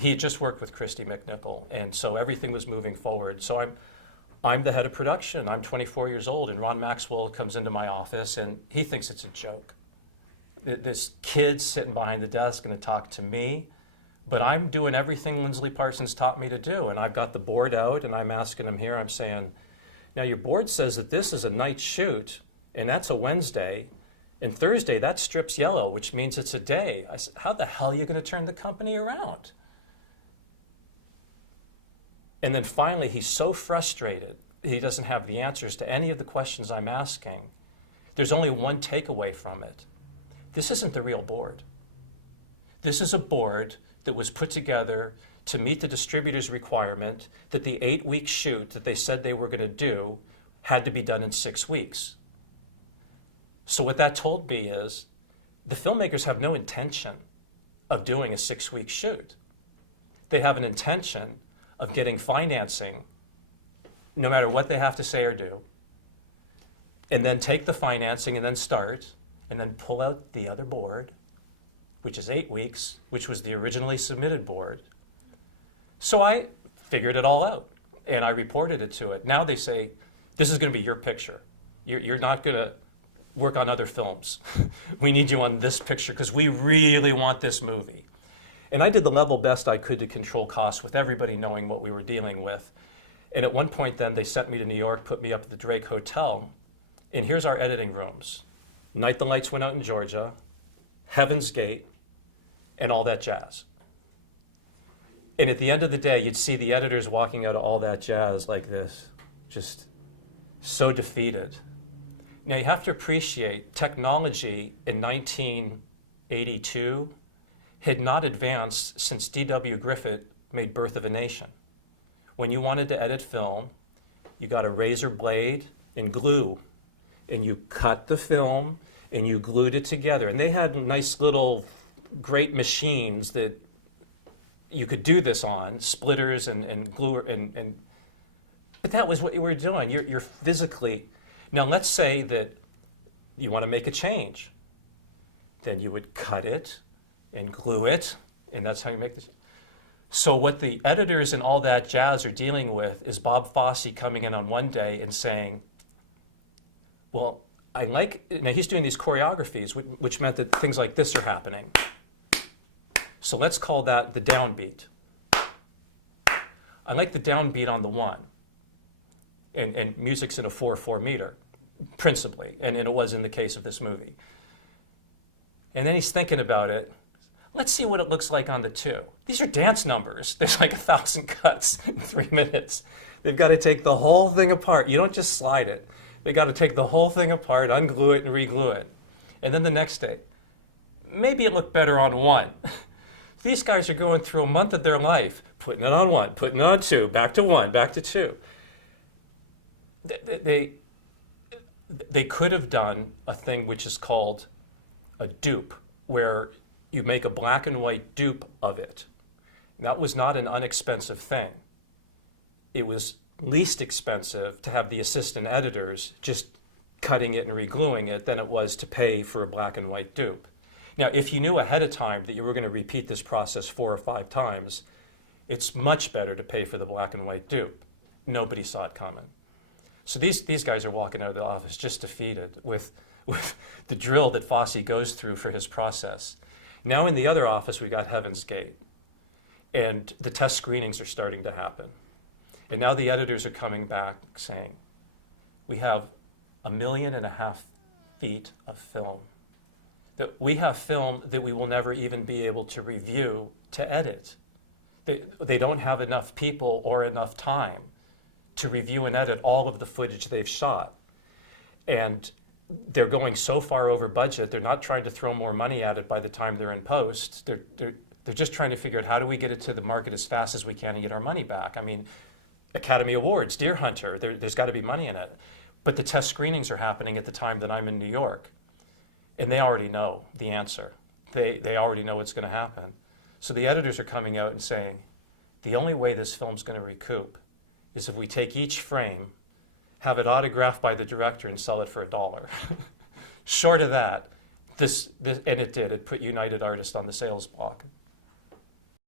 he had just worked with Christy McNichol, and so everything was moving forward. So I'm the head of production. I'm 24 years old, and Ron Maxwell comes into my office, and he thinks it's a joke. This kid's sitting behind the desk going to talk to me, but I'm doing everything Lindsley Parsons taught me to do, and I've got the board out, and I'm asking him here, I'm saying, now your board says that this is a night shoot, and that's a Wednesday, and Thursday that strip's yellow, which means it's a day. I said, how the hell are you going to turn the company around? And then finally, he's so frustrated, he doesn't have the answers to any of the questions I'm asking. There's only one takeaway from it. This isn't the real board. This is a board that was put together to meet the distributor's requirement that the 8-week shoot that they said they were going to do had to be done in 6 weeks. So what that told me is the filmmakers have no intention of doing a 6-week shoot. They have an intention of getting financing, no matter what they have to say or do, and then take the financing and then start, and then pull out the other board, which is 8 weeks, which was the originally submitted board. So I figured it all out, and I reported it to it. Now they say, this is going to be your picture. You're not going to work on other films. We need you on this picture because we really want this movie. And I did the level best I could to control costs with everybody knowing what we were dealing with. And at one point then, they sent me to New York, put me up at the Drake Hotel, and here's our editing rooms. Night the Lights Went Out in Georgia, Heaven's Gate, and all that jazz. And at the end of the day, you'd see the editors walking out of all that jazz like this, just so defeated. Now you have to appreciate technology in 1982 had not advanced since D.W. Griffith made Birth of a Nation. When you wanted to edit film, you got a razor blade and glue, and you cut the film and you glued it together. And they had nice little great machines that you could do this on, splitters and glue, but that was what you were doing. You're physically. Now let's say that you want to make a change. Then you would cut it and glue it, and that's how you make this. So what the editors and all that jazz are dealing with is Bob Fosse coming in on one day and saying, well, now he's doing these choreographies, which meant that things like this are happening. So let's call that the downbeat. I like the downbeat on the 1. And music's in a 4/4 meter, principally, and it was in the case of this movie. And then he's thinking about it. Let's see what it looks like on the 2. These are dance numbers. There's like 1,000 cuts in 3 minutes. They've got to take the whole thing apart. You don't just slide it. They've got to take the whole thing apart, unglue it, and reglue it. And then the next day, maybe it looked better on 1. These guys are going through a month of their life, putting it on 1, putting it on 2, back to 1, back to 2. They could have done a thing which is called a dupe, where you make a black and white dupe of it. And that was not an inexpensive thing. It was least expensive to have the assistant editors just cutting it and regluing it than it was to pay for a black and white dupe. Now, if you knew ahead of time that you were going to repeat this process 4 or 5 times, it's much better to pay for the black and white dupe. Nobody saw it coming. So these guys are walking out of the office just defeated with the drill that Fosse goes through for his process. Now in the other office, we got Heaven's Gate, and the test screenings are starting to happen. And now the editors are coming back saying, we have 1.5 million feet of film. That we have film that we will never even be able to review to edit. They don't have enough people or enough time to review and edit all of the footage they've shot. And they're going so far over budget, they're not trying to throw more money at it by the time they're in post. They're just trying to figure out how do we get it to the market as fast as we can and get our money back. I mean, Academy Awards, Deer Hunter, there's got to be money in it. But the test screenings are happening at the time that I'm in New York. And they already know the answer. They already know what's going to happen. So the editors are coming out and saying, the only way this film's going to recoup is if we take each frame, have it autographed by the director, and sell it for $1. Short of that, and it did. It put United Artists on the sales block.